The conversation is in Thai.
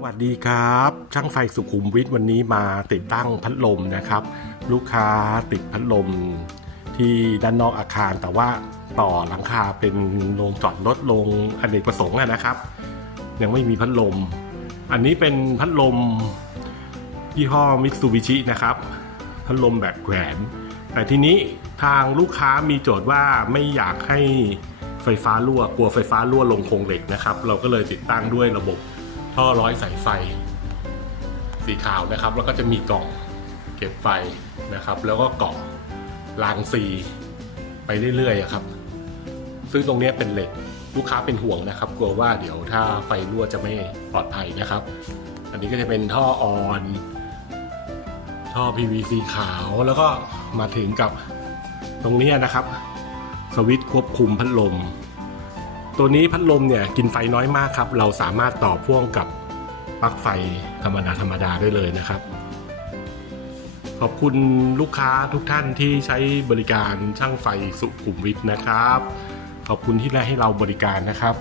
สวัสดีครับ ช่างไฟสุขุมวิทวันนี้มาติดตั้งพัดลมนะครับ ลูกค้าติดพัดลมที่ด้านนอกอาคาร แต่ว่าต่อหลังคาเป็นโรงจอดรถโรงอเนกประสงค์นะครับ ยังไม่มีพัดลม อันนี้เป็นพัดลมยี่ห้อมิตซูบิชินะครับ พัดลมแบบแขวน แต่ทีนี้ทางลูกค้ามีโจทย์ว่าไม่อยากให้ไฟฟ้ารั่วกลัวไฟฟ้ารั่วลงโครงเหล็กนะครับ เราก็เลยติดตั้งด้วยระบบ ท่อร้อยสายไฟ สีขาวนะครับ แล้วก็จะมีกล่องเก็บไฟนะครับ แล้วก็กล่องรางซีไปเรื่อยๆครับ ซึ่งตรงนี้เป็นเหล็กลูกค้าเป็นห่วงนะครับ กลัวว่าเดี๋ยวถ้าไฟรั่วจะไม่ปลอดภัยนะครับ อันนี้ก็จะเป็นท่อออน ท่อ PVC ขาวแล้วก็มาถึงกับตรงนี้นะครับ สวิตช์ควบคุมพัดลม ตัวนี้พัดลมเนี่ยกินไฟน้อยมากครับ เราสามารถต่อพ่วงกับปลั๊กไฟธรรมดาธรรมดาได้เลยนะครับ ขอบคุณลูกค้าทุกท่านที่ใช้บริการช่างไฟสุขุมวิทนะครับ ขอบคุณที่ได้ให้เราบริการนะครับ